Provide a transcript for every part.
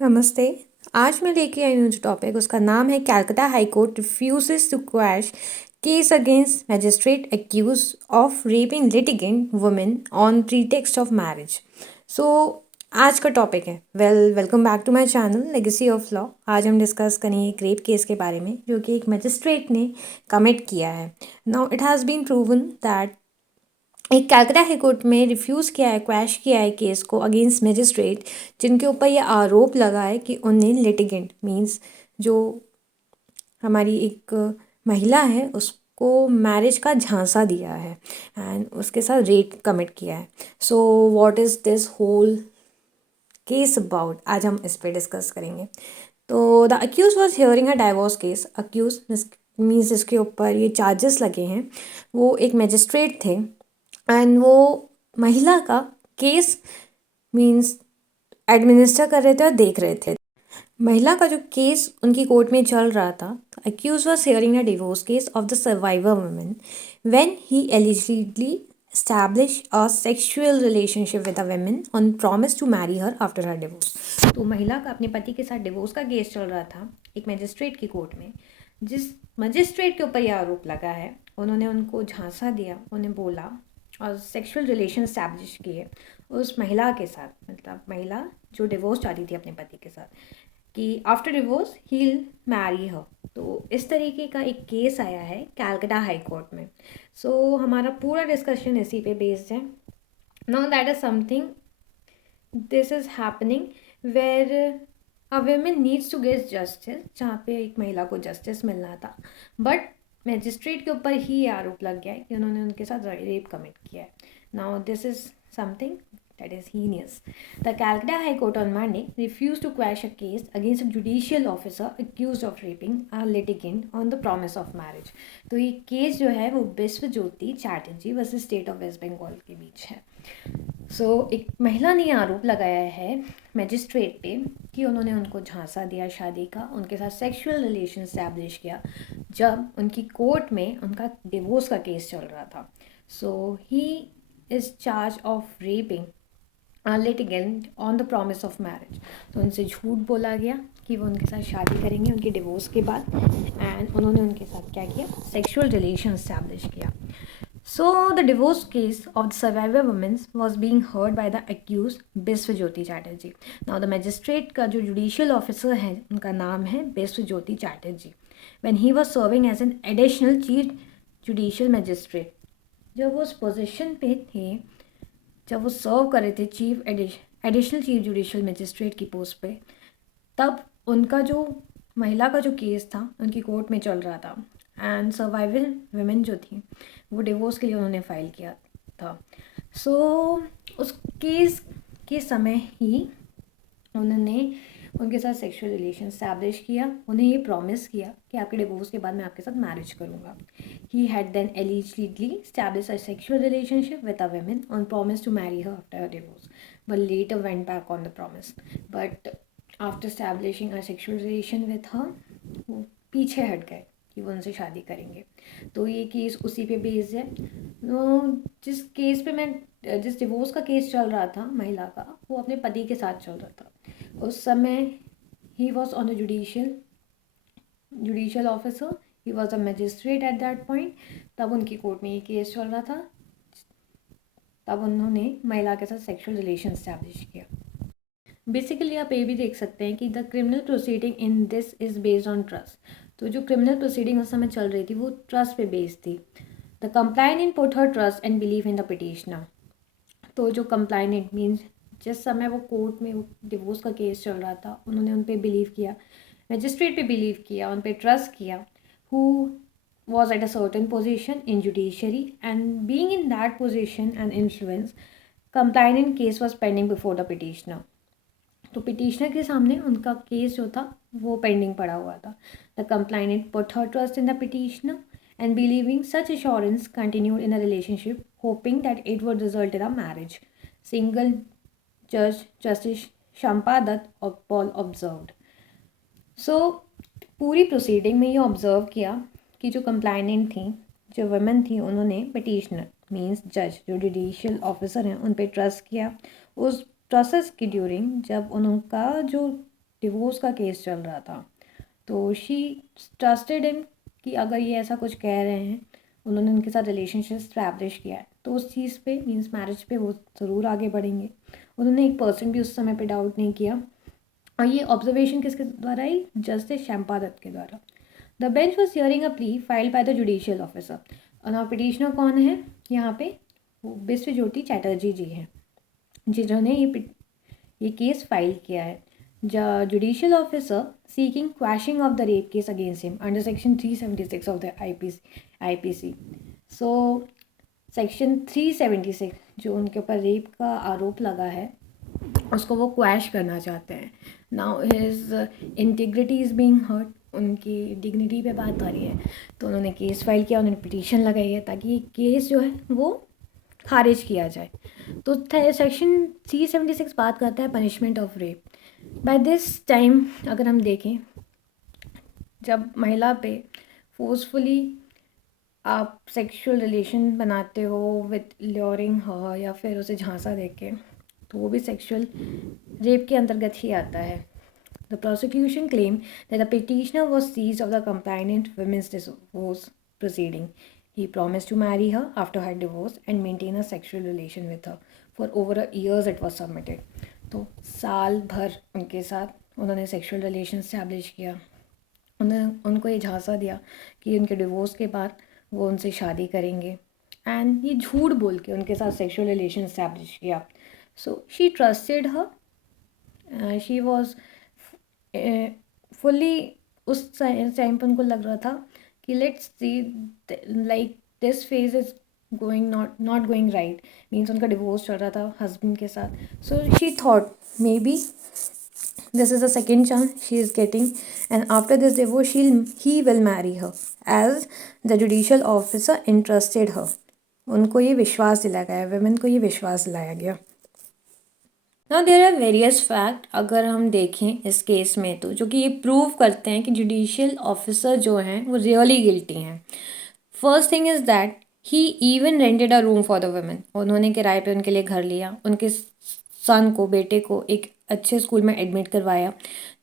नमस्ते। आज मैं लेके आई हूँ जो टॉपिक उसका नाम है Calcutta high court refuses to quash case against magistrate accused of raping litigant women on pretext of marriage. So आज का टॉपिक है welcome back to my channel legacy of law. आज हम डिस्कस करेंगे एक रेप केस के बारे में जो कि एक मैजिस्ट्रेट ने कमिट किया है। Now it has been proven that एक कलकत्ता हाई कोर्ट में रिफ्यूज़ किया है, क्वैश किया है केस को अगेंस्ट मजिस्ट्रेट जिनके ऊपर ये आरोप लगा है कि उन्हें लिटिगेंट मींस जो हमारी एक महिला है उसको मैरिज का झांसा दिया है एंड उसके साथ रेप कमिट किया है। So what is this whole case about, आज हम इस पे डिस्कस करेंगे। तो the accused was hearing a divorce case. Accused means इसके ऊपर ये चार्जेस लगे हैं, वो एक मजिस्ट्रेट थे एंड वो महिला का केस मीन्स एडमिनिस्टर कर रहे थे और देख रहे थे। महिला का जो केस उनकी कोर्ट में चल रहा था, accused was hearing a divorce case of the survivor woman when he allegedly established a sexual relationship with a woman on promise to marry her after her divorce। तो महिला का अपने पति के साथ डिवोर्स का केस चल रहा था एक मजिस्ट्रेट की कोर्ट में। जिस मजिस्ट्रेट के ऊपर यह आरोप लगा है, उन्होंने उनको झांसा दिया, उन्हें बोला और सेक्सुअल रिलेशन स्टैब्लिश किए उस महिला के साथ, मतलब महिला जो डिवोर्स चाहती थी अपने पति के साथ, कि after divorce he will marry her. तो इस तरीके का एक केस आया है कलकत्ता हाई कोर्ट में। सो हमारा पूरा डिस्कशन इसी पे बेस्ड है। Now that is something this is happening where a women needs to get justice, जहाँ पे एक महिला को जस्टिस मिलना था, बट मैजिस्ट्रेट के ऊपर ही ये आरोप लग गया है कि उन्होंने उनके साथ रेप कमिट किया है। Now this is something that is heinous. The Calcutta High Court on Monday refused to quash a case against a judicial officer accused of raping a litigant on the promise of marriage. तो ये case जो है वो Vishwa Jyoti Chatterjee versus state of West Bengal के बीच है। एक महिला ने आरोप लगाया है मैजिस्ट्रेट पे कि उन्होंने उनको झांसा दिया शादी का, उनके साथ सेक्सुअल रिलेशन स्टैब्लिश किया जब उनकी कोर्ट में उनका डिवोर्स का केस चल रहा था। He is charge of raping litigant on the promise of marriage. तो उनसे झूठ बोला गया कि वो उनके साथ शादी करेंगे उनके डिवोर्स के बाद, एंड उन्होंने उनके साथ क्या किया, सेक्सुअल रिलेशन स्टैब्लिश किया। The divorce case of the survivor women's was being heard by the accused Biswa Jyoti Chatterjee. Now the magistrate का जो जुडिशियल ऑफिसर है उनका नाम है Biswa Jyoti Chatterjee. When he was serving as an additional chief judicial magistrate, जब वो उस पोजिशन पे थे, जब वो सर्व कर रहे थे एडिशनल चीफ जुडिशियल मजिस्ट्रेट की पोस्ट पे, तब उनका जो महिला का जो केस था उनकी कोर्ट में चल रहा था एंड सर्वाइवल वुमेन जो थी वो डिवोर्स के लिए उन्होंने फाइल किया था। उस केस के समय ही उन्होंने उनके साथ सेक्सुअल रिलेशन स्टैब्लिश किया, उन्हें ये प्रॉमिस किया कि आपके डिवोर्स के बाद मैं आपके साथ मैरिज करूँगा। He had then allegedly established a sexual relationship with a woman on promise to marry her after her divorce, but later went back on the promise. But after establishing a sexual relation with her, वो पीछे हट गए कि वो उनसे शादी करेंगे। तो ये केस उसी पे बेस्ड है। जिस डिवोर्स का केस चल रहा था महिला का, वो अपने पति के साथ चल रहा था। उस समय he was on a judicial officer, he was a magistrate at that point. तब उनकी कोर्ट में ये केस चल रहा था, तब उन्होंने महिला के साथ सेक्सुअल रिलेशन स्टैब्लिश किया। बेसिकली आप ये भी देख सकते हैं कि the criminal proceeding in this is based on trust. तो जो क्रिमिनल प्रोसीडिंग उस समय चल रही थी वो ट्रस्ट पे बेस्ड थी। The complainant put her trust and believe in the petitioner. तो जो कंप्लाइनेंट मीन्स जिस समय वो कोर्ट में डिवोर्स का केस चल रहा था, उन्होंने उन पर बिलीव किया, मजिस्ट्रेट पे बिलीव किया, उन पर ट्रस्ट किया, who was at a certain position in judiciary, and being in that position and influence, complainant case was pending before the petitioner। तो पिटिशनर के सामने उनका केस जो था वो पेंडिंग पड़ा हुआ था। The complainant put her trust in the petitioner and believing such assurance continued in a relationship, hoping that it would result in a marriage. Single Judge Justice Shampa Dutt Paul observed। पूरी proceeding में ये observe किया कि जो कंप्लाइनेंट थी, जो women थी, उन्होंने पिटिशनर मीन्स जज जो जुडिशियल ऑफिसर हैं उन पर ट्रस्ट किया। उस प्रोसेस की ड्यूरिंग जब उनका जो डिवोर्स का केस चल रहा था। तो शी ट्रस्टेड हिम कि अगर ये ऐसा कुछ कह रहे हैं, उन्होंने उनके साथ रिलेशनशिप स्टैब्लिश किया है, तो उस चीज़ पे मीन्स मैरिज पे वो ज़रूर आगे बढ़ेंगे। उन्होंने 1% भी उस समय पे डाउट नहीं किया। और ये ऑब्जर्वेशन किसके द्वारा आई? जस्टिस शैम्पादत्त के द्वारा। The bench was hearing a plea filed by the judicial officer. और पिटिशनर कौन है यहाँ पे? वो बिस्व ज्योति चैटर्जी जी हैं, जिन्होंने ये केस फाइल किया है। Judicial officer seeking quashing of the rape case against him under section 376 of the IPC. So section 376 जो उनके ऊपर रेप का आरोप लगा है, उसको वो क्वैश करना चाहते हैं। Now his integrity is being hurt, उनकी डिग्निटी पे बात आ रही है। तो उन्होंने केस फाइल किया, उन्होंने पिटीशन लगाई है ताकि ये केस जो है वो खारिज किया जाए। तो सेक्शन 376 बात करता है punishment of rape. By this time अगर हम देखें, जब महिला पे फोर्सफुली आप सेक्सुअल रिलेशन बनाते हो विथ ल्योरिंग हर या फिर उसे झांसा देके, तो वो भी सेक्सुअल रेप के अंतर्गत ही आता है। The prosecution claim that the petitioner was seized of the complainant women's divorce proceeding. He promised to marry her after her divorce and maintain a sexual relation with her. For over a years it was submitted. तो साल भर उनके साथ उन्होंने sexual relation establish किया। उन्होंने उनको ये झांसा दिया कि उनके डिवोर्स के बाद वो उनसे शादी करेंगे, एंड ये झूठ बोल के उनके साथ सेक्सुअल रिलेशन स्टैब्लिश किया। So she trusted her, she was fully, उस टाइम पर उनको लग रहा था कि let's see like this phase is going not going right, means उनका डिवोर्स चल रहा था हस्बैंड के साथ। So she thought may be this is the second chance she is getting, and after this divorce he will marry her as the judicial officer entrusted her. उनको ये विश्वास दिलाया गया, वेमेन को ये विश्वास दिलाया गया। Now there are various fact अगर हम देखें इस केस में, तो जो कि ये प्रूव करते हैं कि जुडिशियल ऑफिसर जो हैं वो रियली गिल्टी हैं। First thing is that he even rented a room for the women. उन्होंने किराए पे उनके लिए घर लिया, उनके सन को, बेटे को एक अच्छे स्कूल में एडमिट करवाया।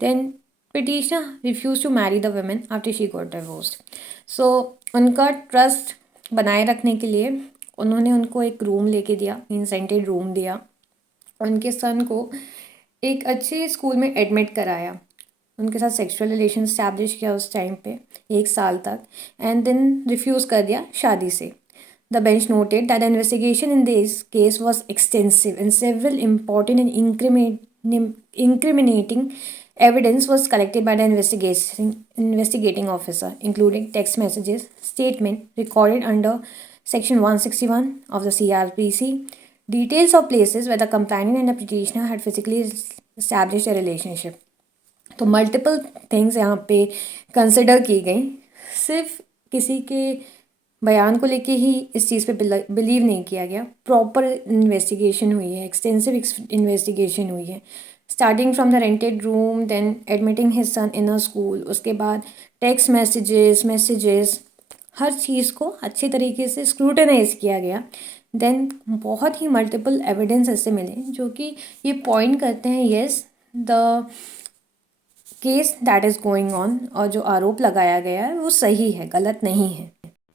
Then petitioner refuse to marry the women after she got divorced. So उनका ट्रस्ट बनाए रखने के लिए उन्होंने उनको एक रूम लेके दिया, मीन्स रेंटेड रूम दिया, उनके सन को एक अच्छे स्कूल में एडमिट कराया, उनके साथ सेक्सुअल रिलेशन स्टैब्लिश किया उस टाइम पे 1 साल तक, एंड देन रिफ्यूज़ कर दिया शादी से। The bench noted that the investigation in this case was extensive and several important and incriminating evidence was collected by the investigating officer, including text messages, statement recorded under Section 161 of the CRPC, details of places where the complainant and the petitioner had physically established a relationship. तो multiple things यहाँ पे consider की गई, सिर्फ किसी के बयान को लेके ही इस चीज़ पे बिलीव नहीं किया गया। प्रॉपर इन्वेस्टिगेशन हुई है, एक्सटेंसिव इन्वेस्टिगेशन हुई है, starting from the rented room, then admitting his son in a school, उसके बाद टेक्स्ट मैसेजेस, हर चीज़ को अच्छी तरीके से स्क्रूटनाइज किया गया। देन बहुत ही मल्टीपल एविडेंस ऐसे मिले जो कि ये पॉइंट करते हैं yes the case that is going on, और जो आरोप लगाया गया है वो सही है, गलत नहीं है।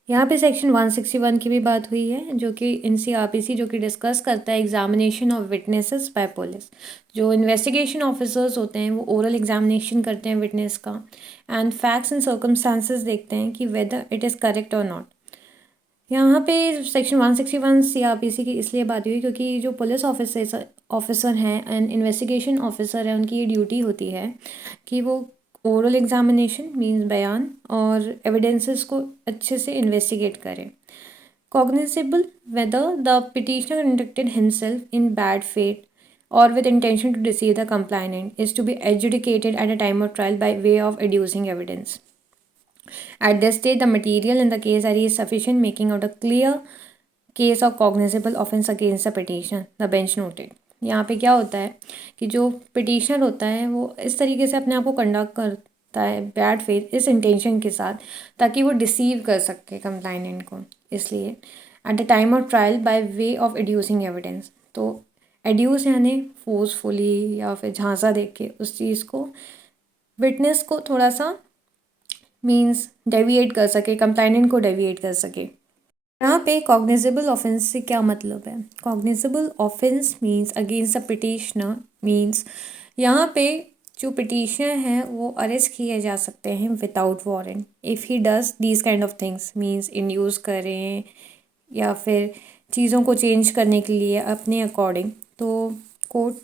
यहाँ पे सेक्शन 161 की भी बात हुई है, जो कि NCRPC जो कि डिस्कस करता है examination of witnesses by police. जो इन्वेस्टिगेशन ऑफिसर्स होते हैं वो ओरल एग्जामिनेशन करते हैं विटनेस का, एंड फैक्ट्स एंड सर्कमस्टांसेस देखते हैं कि वेदर इट इज़ करेक्ट और नॉट। यहाँ पे सेक्शन 161 CRPC की इसलिए बात हुई क्योंकि जो पुलिस ऑफिसर हैं एंड इन्वेस्टिगेशन ऑफिसर हैं, उनकी ये ड्यूटी होती है कि वो ओरल एग्जामिनेशन मीन्स बयान और एविडेंसेस को अच्छे से इन्वेस्टिगेट करें। Cognizable whether the petitioner conducted himself in bad faith or with intention to deceive the complainant is to be adjudicated at a time of trial by way of adducing evidence. At this stage, the material in the case is sufficient, making out a clear case of cognizable offense against the petitioner, the bench noted. यहाँ पे क्या होता है कि जो petitioner होता है वो इस तरीके से अपने आप को कंडक्ट करता है बैड फेथ, इस इंटेंशन के साथ ताकि वो डिसीव कर सके कंप्लाइनेंट को। इसलिए at the time of trial by way of adducing evidence, तो एड्यूस यानी फोर्सफुली या फिर झांसा देख के उस चीज़ को विटनेस को थोड़ा सा मीन्स डेविएट कर सके, कंप्लाइनेंट को डेविएट कर सके। यहाँ पे कॉग्निजेबल ऑफेंस से क्या मतलब है? Cognizable offence means against a petitioner, means यहाँ पे जो पिटिशनर हैं वो अरेस्ट किए जा सकते हैं without warrant if he does these kind of things, means induce करें या फिर चीज़ों को चेंज करने के लिए अपने अकॉर्डिंग, तो court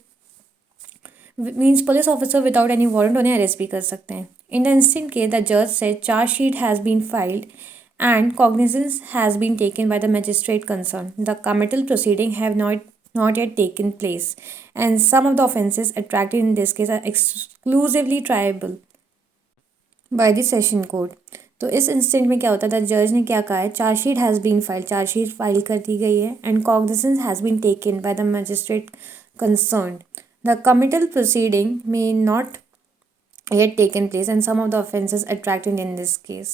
means police officer without any warrant उन्हें अरेस्ट भी कर सकते हैं। In the instant case the जज said charge sheet has been filed and cognizance has been taken by the magistrate concerned. The committal proceeding have not yet taken place, and some of the offences attracted in this case are exclusively triable by the session court. तो इस instant में क्या होता था, जज ने क्या कहा है, chargesheet has been file, chargesheet file कर दी गई है, and cognizance has been taken by the magistrate concern. The committal proceeding may not yet taken place, and some of the offences attracted in this case.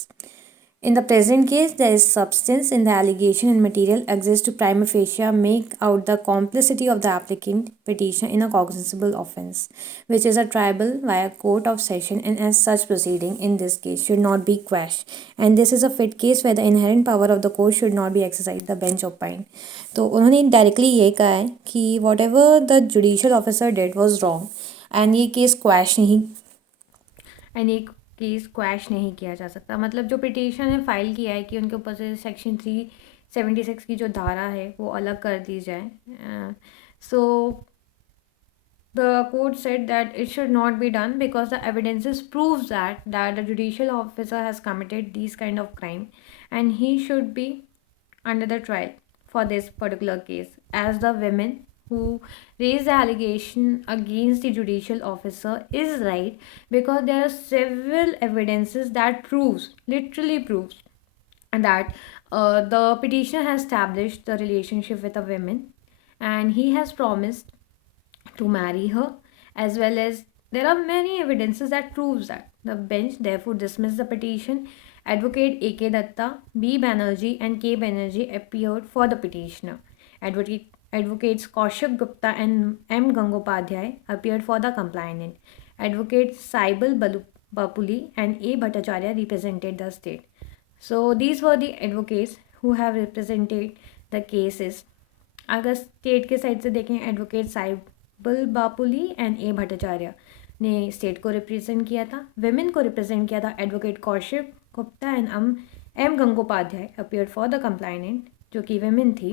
In the present case, there is substance in the allegation and material exists to prima facie make out the complicity of the applicant petitioner in a cognizable offence, which is a triable via court of session, and as such proceeding in this case should not be quashed. And this is a fit case where the inherent power of the court should not be exercised, the bench opined. तो उन्होंने directly ये कहा है कि what ever the judicial officer did was wrong and ये case quash नहीं case quash नहीं किया जा सकता। मतलब जो पिटीशन है फाइल किया है कि उनके ऊपर से सेक्शन 376 की जो धारा है वो अलग कर दी जाए, so the court said that it should not be done because the evidences proves that the judicial officer has committed this kind of crime and he should be under the trial for this particular case, as the women who raised the allegation against the judicial officer is right, because there are several evidences that literally proves that the petitioner has established the relationship with a woman and he has promised to marry her, as well as there are many evidences that proves that. The bench therefore dismissed the petition. Advocate A.K. Datta, B. Banerjee and K. Banerjee appeared for the petitioner. Advocates Kaushik Gupta and M. Gangopadhyay appeared for the complainant. Advocates Saibal Bapuli and A. Bhattacharya represented the state. So these were the advocates who have represented the cases. अगर state के side से देखें, advocate Cyble Bapuli and ए भट्टाचार्य ने state को represent किया था। Women को represent किया था advocate Kaushik Gupta and M Gangopadhyay appeared for the complainant, जो कि विमेन थी,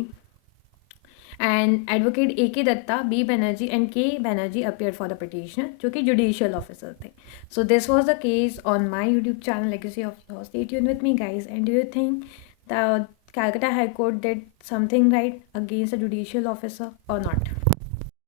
एंड एडवोकेट ए के दत्ता, बी बनर्जी एंड के Banerjee appeared for the petitioner, जो कि जुडिशियल ऑफिसर थे. So this was the case on my YouTube channel legacy of law. Stay tuned with me guys, and do you think the Calcutta High Court did something right against a judicial officer or not?